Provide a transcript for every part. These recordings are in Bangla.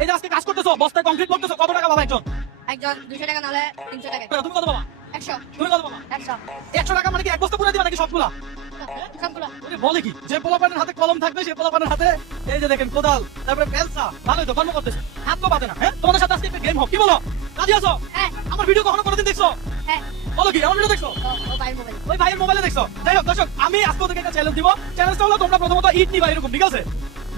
এই যে আজকে কাজ করতেছো, বস্তায় কংক্রিট করতেছো, কত টাকা বাবা একজন? একজন 200 টাকা নালে 300 টাকা। তুমি কত বাবা? 100 তুমি কত বাবা? 100 100 টাকা মানে কি এক বস্তা পুরো দিবা নাকি সবগুলা? সবগুলো। ওরে বলে কি, যে পোলাপানের হাতে কলম থাকবে সে পোলাপানের হাতে এই যে দেখেন কোদাল, তারপরে পেলসা, ভালোই তো কর্ম করতেছে, হাত তো পাতে না। হ্যাঁ, তোমাদের সাথে আজকে একটা গেম হোক, কি বলো? রাজি আছো? হ্যাঁ আমার ভিডিও কখনো কোনোদিন দেখছো? হ্যাঁ। বলো কি, আমার ভিডিও দেখছো? ও ভাই মোবাইল। ওই ভাইয়ের মোবাইলে দেখছো? যাই হোক দর্শক, আমি আজকে ওদেরকে একটা চ্যালেঞ্জ দিব। চ্যালেঞ্জটা হলো তোমরা প্রথমত ইট নিবা এরকম, ঠিক আছে?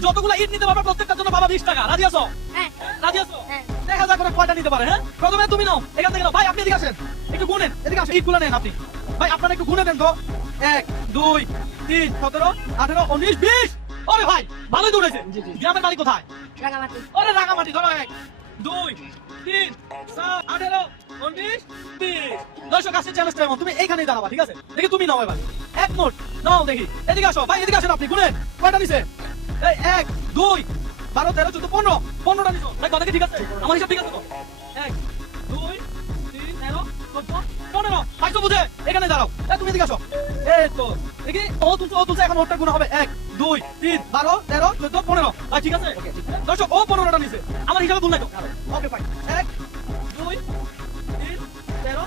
যতগুলো ইট নিতে পারবে প্রত্যেকটার জন্য বাবা 20 টাকা। রাজি আছো? হ্যাঁ রাজি আছো? হ্যাঁ। দেখা যাক ওরা কয়টা নিতে পারে। হ্যাঁ, প্রথমে তুমি নাও, এখান থেকে নাও। ভাই আপনি এদিকে আসেন, একটু গুনেন, এদিকে আসেন, ইটগুলো নেন আপনি। ভাই আপনারা একটু গুনে দেন তো। 1 2 3 17 18 19 20। ওরে ভাই ভালোই দৌড়েছে। গ্রামের বাড়ি কোথায়? রাঙামাটি। ওরে রাঙামাটি। ধরো 1 2 3 7 18 19 20। দর্শক আসছে চ্যালেঞ্জটা এমন, তুমি এইখানেই দাঁড়াবা, ঠিক আছে? দেখি তুমি নাও এবার এক নোট নাও, দেখি এদিকে আসো। ভাই এদিকে আসেন, আপনি গুনেন কয়টা নিছে। এই 1 2 12 13 14 15 15টা নিছো। ভাই কথা কি ঠিক আছে? আমার হিসাব ঠিক আছে তো? 1 2 3 13 14 15। পাইছো বুঝে? এখানে দাঁড়াও। এই তুমি এদিকে আসো। এই তো দেখি ও তুলছে, এখন ওরটা গুণ হবে 1 2 3 12 13 14 15। ভাই ঠিক আছে? দর্শক ও 15টা নিছে, আমার হিসাবে ভুল নাই তো? Okay fine. 1 2 3 13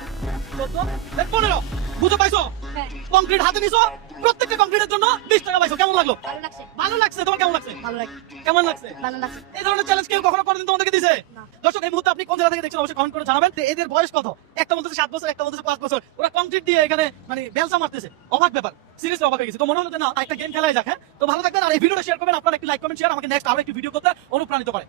14 15। বুঝতে পাইছো? হ্যাঁ কংক্রিট হাতে নিছো, প্রত্যেকটা কংক্রিটের জন্য 20 টাকা পাইছো। কেমন লাগলো? ভালো লাগছে। ভালো লাগছে? তোমার কেমন লাগছে? ভালো লাগে। কেমন লাগছে? ভালো লাগছে। এই ধরনের চ্যালেঞ্জ কেউ কখনো কোনোদিন তোমাদেরকে দিছে? না। দর্শক এই মুহূর্তে আপনি কোন জায়গা থেকে দেখছেন অবশ্যই কমেন্ট করে জানাবেন। তো এদের বয়স কত? একটা বলতেছে 7 বছর, একটা বলতেছে 5 বছর। ওরা কংক্রিট দিয়ে এখানে মানে বেলসা মারতেছে। অবাক ব্যাপার, সিরিয়াসলি অবাক হয়ে গেছে। তো মনে হলো যে না একটা গেম খেলাই যাক। হ্যাঁ, তো ভালো থাকবেন আর এই ভিডিওটা শেয়ার করবেন। আপনারা একটু লাইক কমেন্ট শেয়ার আমাকে নেক্সট আরো একটি ভিডিও করতে অনুপ্রাণিত করে।